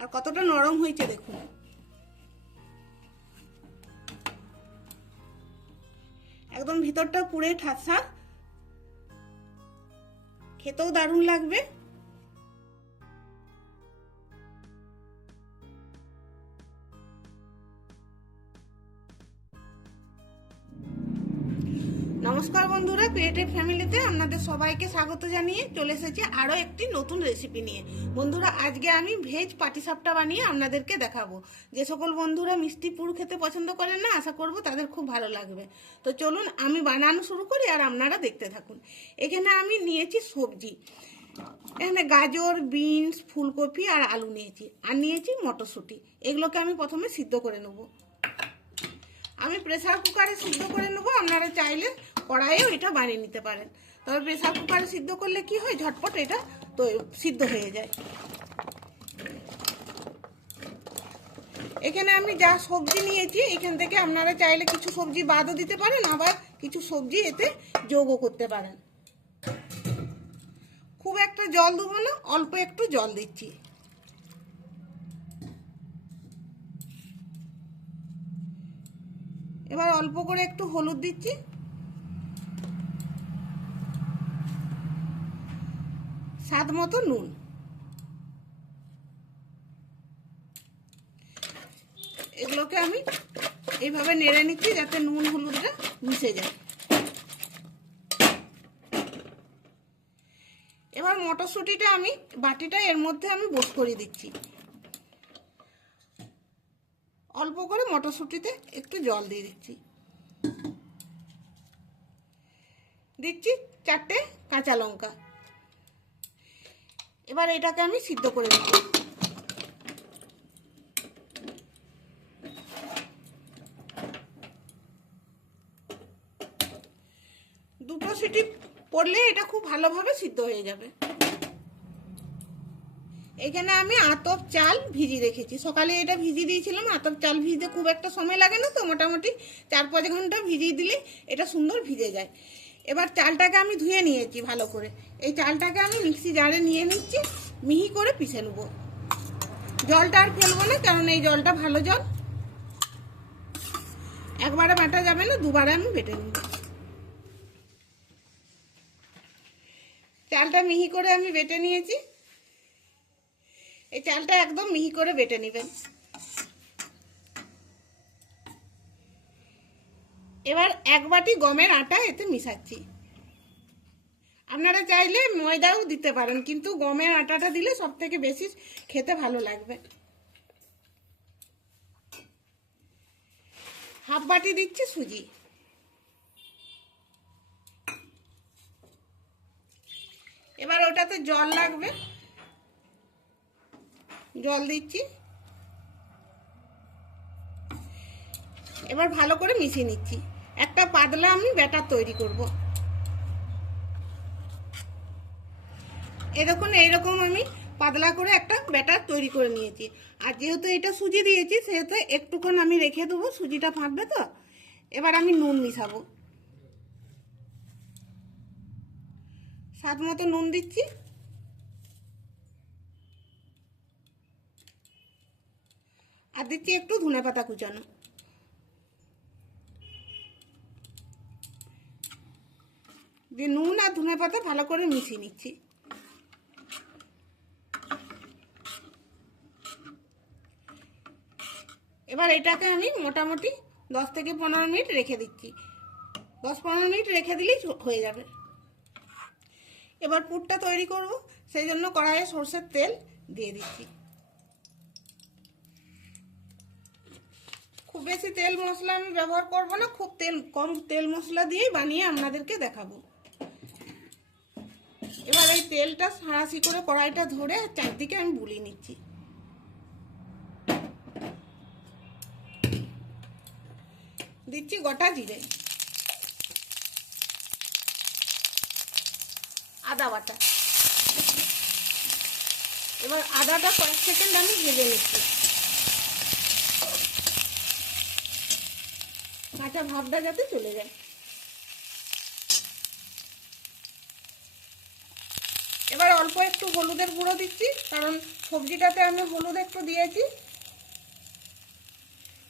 আর কতটা নরম হয়েছে দেখুন। একদম ভিতরটা পুরে ঠাসা, খেতেও দারুণ লাগবে। নমস্কার বন্ধুরা, ক্রিয়েটিভ ফ্যামিলিতে আপনাদের সবাইকে স্বাগত জানিয়ে চলে এসেছি আরও একটি নতুন রেসিপি নিয়ে। বন্ধুরা, আজকে আমি ভেজ পাটিসাপটা বানিয়ে আপনাদেরকে দেখাবো। যে সকল বন্ধুরা মিষ্টি পুর খেতে পছন্দ করেন না, আশা করব তাদের খুব ভালো লাগবে। তো চলুন আমি বানানো শুরু করি আর আপনারা দেখতে থাকুন। এখানে আমি নিয়েছি সবজি, এখানে গাজর, বিনস, ফুলকপি আর আলু নিয়েছি, আর নিয়েছি মটরশুঁটি। এগুলোকে আমি প্রথমে সিদ্ধ করে নেবো। আমি প্রেসার কুকারে সিদ্ধ করে নেবো, আপনারা চাইলে কড়াইয়েও এটা বানিয়ে নিতে পারেন। তবে প্রেসার কুকারে সিদ্ধ করলে কি হয়, ঝটপট এটা তো সিদ্ধ হয়ে যায়। এখানে আমি যা সবজি নিয়েছি, এখান থেকে আপনারা চাইলে কিছু সবজি বাদও দিতে পারেন, আবার কিছু সবজি এতে যোগও করতে পারেন। খুব একটা জল দেবো না, অল্প একটু জল দিচ্ছি। এবার অল্প করে একটু হলুদ দিচ্ছি, স্বাদ মতো নুন। এগুলোকে আমি এইভাবে নেড়ে নিচ্ছি যাতে নুন হলুদটা মিশে যায়। এবার মটরশুঁটিটা আমি বাটিটা এর মধ্যে আমি বোস করে দিচ্ছি। অল্প করে মটরশুঁটিতে একটু জল দিয়ে দিচ্ছি। দিচ্ছি 4টে কাঁচা লঙ্কা। এবার এটাকে আমি সিদ্ধ করে দেব। দুটো সিটি পড়লে এটা খুব ভালোভাবে সিদ্ধ হয়ে যাবে। এখানে আমি আতপ চাল ভিজিয়ে রেখেছি, সকালে এটা ভিজিয়ে দিয়েছিলাম। আতপ চাল ভিজতে খুব একটা সময় লাগে না, তো মোটামুটি 4-5 ঘন্টা ভিজিয়ে দিলে এটা সুন্দর ভিজে যায়। এবার চালটাকে আমি ধুয়ে নিয়েছি ভালো করে। এই চালটাকে আমি মিক্সি জারে নিয়ে নিচ্ছি, মিহি করে পিষে নেব। জলটা আর ফেলবো না, কারণ এই জলটা ভালো জল, একবারে বাটা যাবে না, দুবারে আমি বেটে নেব। চালটা মিহি করে আমি বেটে নিয়েছি। এই চালটা একদম মিহি করে বেটে নেবেন। এবার 1 বাটি গমের আটা এতে মিশাচ্ছি। আপনারা চাইলে ময়দাও দিতে পারেন, কিন্তু গমের আটাটা দিলে সব থেকে বেশি খেতে ভালো লাগবে। 1/2 বাটি দিচ্ছি সুজি। এবার ওটাতে জল লাগবে, জল দিচ্ছি। এবার ভালো করে মিশিয়ে নিচ্ছি। একটা পাতলা আমি ব্যাটার তৈরি করব। এরকম এইরকম আমি পাতলা করে একটা ব্যাটার তৈরি করে নিয়েছি। আর যেহেতু এটা সুজি দিয়েছি, সেহেতু একটুক্ষণ আমি রেখে দেবো, সুজিটা ফাটবে তো। এবার আমি নুন মিশাবো, স্বাদ মতো নুন দিচ্ছি। আর দিচ্ছি একটু ধনেপাতা কুচানো। দিয়ে নুন আর ধনেপাতা ভালো করে মিশিয়ে নিচ্ছি। এবার এটাকে আমি মোটামুটি 10 থেকে 15 মিনিট রেখে দিচ্ছি। 10-15 মিনিট রেখে দিলেই হয়ে যাবে। এবার পুরটা তৈরি করব, সেই জন্য কড়াইয়ে সরষের তেল দিয়ে দিচ্ছি। খুব বেশি তেল মশলা আমি ব্যবহার করব না, খুব কম তেল মশলা দিয়েই বানিয়ে আপনাদেরকে দেখাবো। এবার এই তেলটা সাঁড়াশি করে কড়াইটা ধরে চারদিকে আমি বুলিয়ে নিচ্ছি। দিচ্ছি গোটা জিরে, আদা বাটা। এবার আদাটা কয়েক সেকেন্ড আমি ভেজে নিচ্ছি, কাঁচা ভাবটা যাতে চলে যায়। এবার অল্প অল্প একটু হলুদের গুঁড়ো দিচ্ছি, কারণ সবজিটাতে আমি হলুদ একটু দিয়েছি।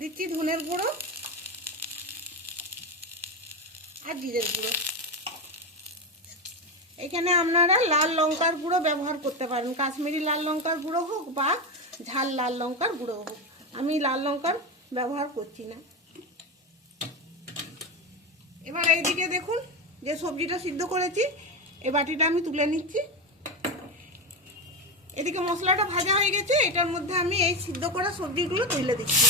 দিচ্ছি ধনের গুঁড়ো আর জিরের গুঁড়ো। এখানে আপনারা লাল লঙ্কার গুঁড়ো ব্যবহার করতে পারেন, কাশ্মীরি লাল লঙ্কার গুঁড়ো হোক বা ঝাল লাল লঙ্কার গুঁড়ো হোক। আমি লাল লঙ্কার ব্যবহার করছি না। এবার এইদিকে দেখুন যে সবজিটা সিদ্ধ করেছি, এই বাটিটা আমি তুলে নিচ্ছি। এদিকে মশলাটা ভাজা হয়ে গেছে, এটার মধ্যে আমি এই সিদ্ধ করা সবজিগুলো তুলে দিচ্ছি।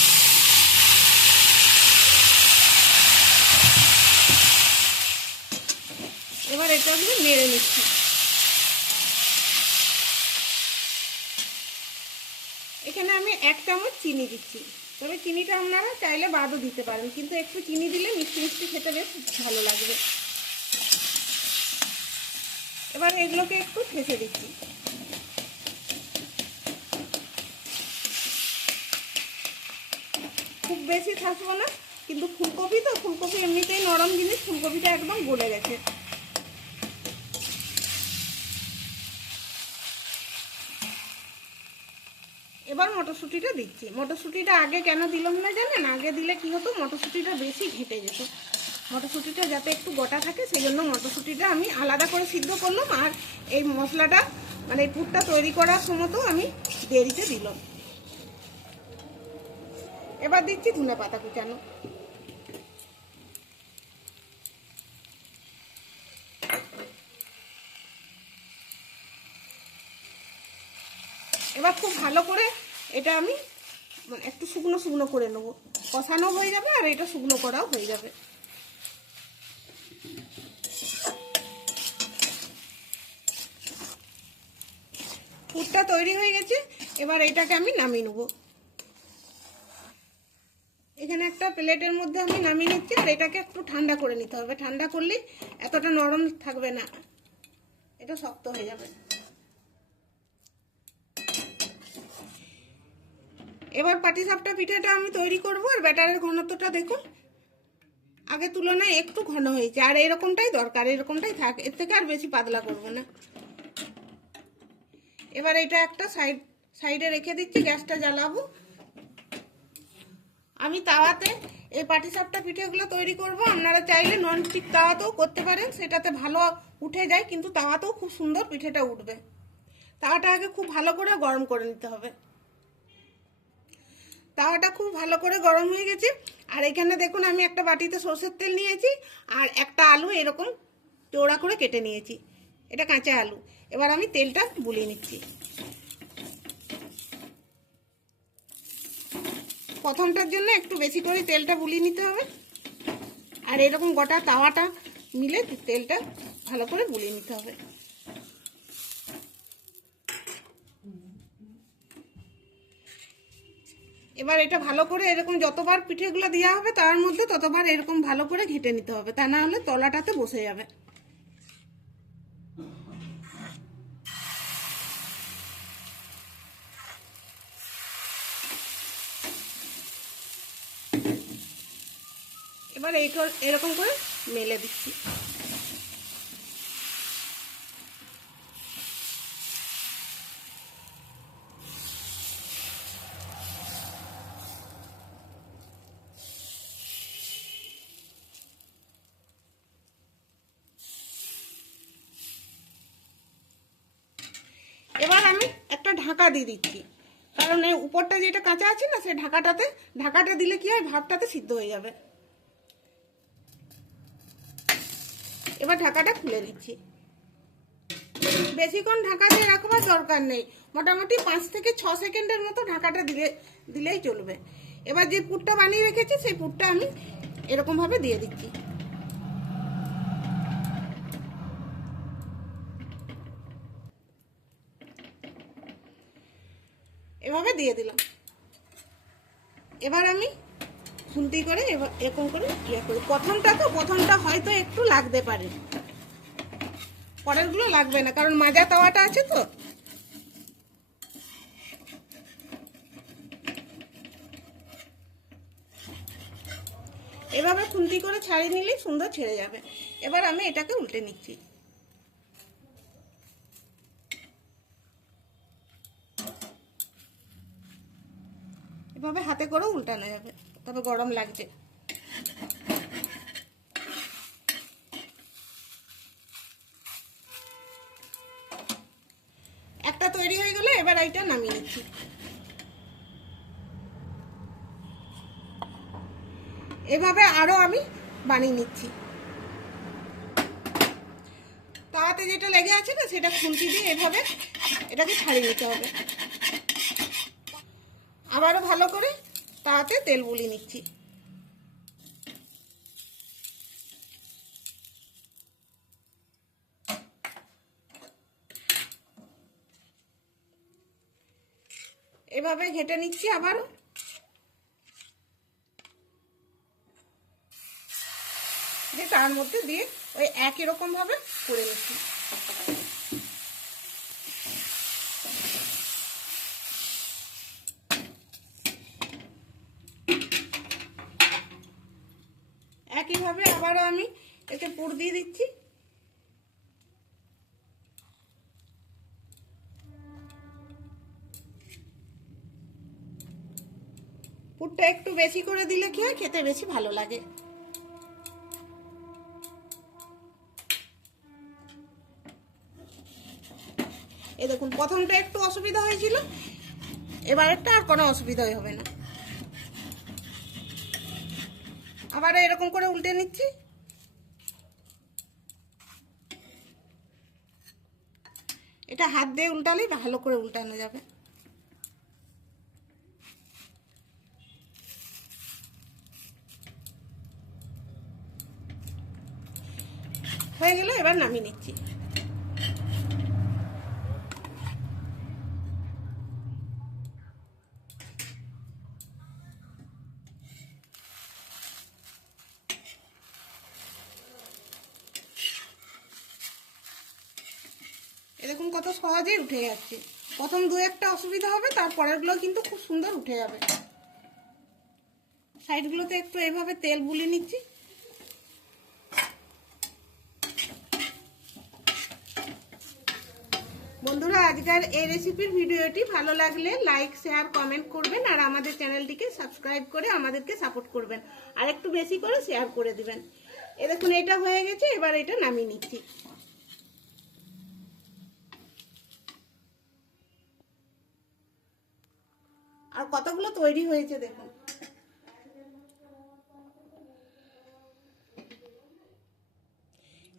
এবার এটা আমি নেড়ে নিচ্ছি। এখানে আমি 1 চামচ চিনি দিচ্ছি, তবে চিনিটা আপনারা চাইলে বাদও দিতে পারেন, কিন্তু একটু চিনি দিলে মিষ্টি মিষ্টি খেতে বেশ ভালো লাগবে। এবার এগুলোকে একটু ঠেসে দিচ্ছি। খুব বেশি থাকবো না, কিন্তু ফুলকপি তো, ফুলকপি এমনিতেই নরম জিনিস, ফুলকপিটা একদম গলে গেছে। এবার মটরশুঁটিটা দিচ্ছি। মটরশুঁটিটা আগে কেন দিলাম না জানেন? আগে দিলে কি হতো, মটরশুঁটিটা বেশি ঘেঁটে যেত। মটরশুঁটিটা যাতে একটু গোটা থাকে সেই জন্য মটরশুঁটিটা আমি আলাদা করে সিদ্ধ করলাম, আর এই মশলাটা মানে এই পুরটা তৈরি করার সময় তো আমি দেরিতে দিলাম। এবার দিচ্ছি ধনে পাতা কুচানো। এবার খুব ভালো করে এটা আমি একটু শুকনো শুকনো করে নেবো, কষানো হয়ে যাবে আর এটা শুকনো করাও হয়ে যাবে। পুরটা তৈরি হয়ে গেছে, এবার এটাকে আমি নামিয়ে নেবো। এখানে একটা প্লেটের মধ্যে আমি নামিয়ে নিচ্ছি, আর এটাকে একটু ঠান্ডা করে নিতে হবে। ঠান্ডা করলে এতটা নরম থাকবে না, এটা শক্ত হয়ে যাবে। এবার পাটিসাপটা পিঠাটা আমি তৈরি করব, আর ব্যাটারের ঘনত্বটা দেখুন আগের তুলনায় একটু ঘন হয়েছে, আর এরকমটাই দরকার, এরকমটাই থাক, এর থেকে আর বেশি পাতলা করব না। এবার এটা একটা সাইডে রেখে দিচ্ছি, গ্যাসটা জ্বালাবো। আমি তাওয়াতে এই পাটিসাপটা পিঠেগুলো তৈরি করব। আপনারা চাইলে ননস্টিক তাওয়াতেও করতে পারেন, সেটাতে ভালো উঠে যায়, কিন্তু তাওয়াতেও খুব সুন্দর পিঠেটা উঠবে। তাওয়াটা আগে খুব ভালো করে গরম করে নিতে হবে। তাওয়াটা খুব ভালো করে গরম হয়ে গেছে, আর এখানে দেখুন আমি একটা বাটিতে সরষের তেল নিয়েছি, আর একটা আলু এরকম চওড়া করে কেটে নিয়েছি, এটা কাঁচা আলু। এবার আমি তেলটা বুলিয়ে নিচ্ছি। প্রথমটার জন্য একটু বেশি করে তেলটা বুলিয়ে নিতে হবে, আর এরকম গোটা তাওয়াটা মিলে তেলটা ভালো করে বুলিয়ে নিতে হবে। এবার এটা ভালো করে এরকম যতবার পিঠেগুলো দেওয়া হবে তার মধ্যে ততবার এরকম ভালো করে ঘেঁটে নিতে হবে, তা না হলে তলাটাতে বসে যাবে। এবার এরকম করে মেলে দিচ্ছি। এবার আমি একটা ঢাকা দিয়ে দিচ্ছি, কারণ এই উপরটা যেটা কাঁচা আছে না, সেই ঢাকাটা দিলে কি হয়, ভাবটাতে সিদ্ধ হয়ে যাবে। এবার ঢাকাটা খুলে দিচ্ছি। বেশিক্ষণ ঢাকা দিয়ে রাখবার দরকার নেই, মোটামুটি 5 থেকে 6 সেকেন্ডের মতো ঢাকাটা দিলেই চলবে। এবার যে পুরটা বানিয়ে রেখেছি সেই পুরটা আমি এরকম ভাবে দিয়ে দিচ্ছি। এভাবে দিয়ে দিলাম। এবার আমি খুন্তি করে এরকম করে করি। প্রথমটা হয়তো একটু লাগতে পারে, পরেরগুলো লাগবে না, কারণ মাজা তাওয়াটা আছে তো। এভাবে খুন্তি করে ছাড়িয়ে নিলেই সুন্দর ছেড়ে যাবে। এবার আমি এটাকে উল্টে নিচ্ছি। এভাবে হাতে করে উল্টানো যাবে, তবে গরম লাগছে। একটা তৈরি হয়ে গেলে এবার এইটা নামিয়ে নিচ্ছি। এভাবে আরো আমি বানিয়ে নিচ্ছি। তাতে যেটা লেগে আছে না, সেটা খুন্তি দিয়ে এভাবে এটাকে ছাড়িয়ে নিতে হবে। আবারও ভালো করে তাতে তেল বুলিয়ে নিচ্ছি। এভাবে ঘেটে নিচ্ছি আবারও। দিয়ে তার মধ্যে দিয়ে ওই একই রকম ভাবে করে নিচ্ছি। একইভাবে আবারও আমি এতে পুর দিয়ে দিচ্ছি। পুরটা একটু বেশি করে দিলে কি হয়, খেতে বেশি ভালো লাগে। এই দেখুন, প্রথমটা একটু অসুবিধা হয়েছিল, এবারেরটা আর কোনো অসুবিধাই হবে না। আবার এরকম করে উল্টে নিচ্ছি। এটা হাত দিয়ে উল্টালেই ভালো করে উল্টানো যাবে। হয়ে গেল, এবার নামিয়ে নিচ্ছি। এরকম কত সহজেই উঠে যাচ্ছে। প্রথম দু একটা অসুবিধা হবে, তারপরেরগুলো কিন্তু খুব সুন্দর উঠে যাবে। সাইডগুলোতে একটু এইভাবে তেল বুলিয়ে নিচ্ছি। বন্ধুরা, আজকের এই রেসিপির ভিডিওটি ভালো লাগলে লাইক, শেয়ার, কমেন্ট করবেন, আর আমাদের চ্যানেলটিকে সাবস্ক্রাইব করে আমাদেরকে সাপোর্ট করবেন, আর একটু বেশি করে শেয়ার করে দিবেন। এ দেখুন, এটা হয়ে গেছে, এবার এটা নামিয়ে নিচ্ছি। আর কতগুলো তৈরি হয়েছে দেখুন।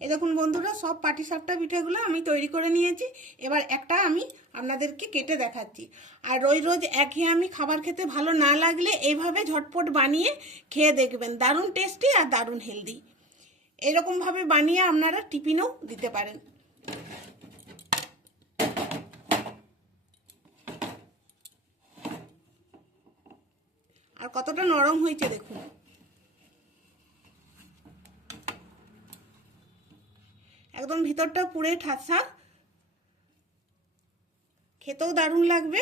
এই দেখুন বন্ধুরা, সব পাটিসাপটা পিঠাগুলো আমি তৈরি করে নিয়েছি। এবার একটা আমি আপনাদেরকে কেটে দেখাচ্ছি। আর রোজ রোজ একঘেয়েমি খাবার খেতে ভালো না লাগলে এইভাবে ঝটপট বানিয়ে খেয়ে দেখবেন, দারুণ টেস্টি আর দারুণ হেলদি। এরকমভাবে বানিয়ে আপনারা টিফিনেও দিতে পারেন। আর কতটা নরম হয়েছে দেখুন। একদম ভিতরটা পুরে ঠাসা, খেতেও দারুণ লাগবে।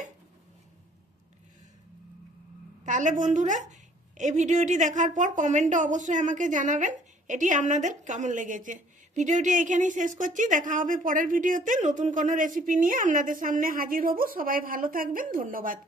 তাহলে বন্ধুরা, এই ভিডিওটি দেখার পর কমেন্টে অবশ্যই আমাকে জানাবেন এটি আপনাদের কেমন লেগেছে। ভিডিওটি এখানেই শেষ করছি। দেখা হবে পরের ভিডিওতে নতুন কোনো রেসিপি নিয়ে আপনাদের সামনে হাজির হব। সবাই ভালো থাকবেন, ধন্যবাদ।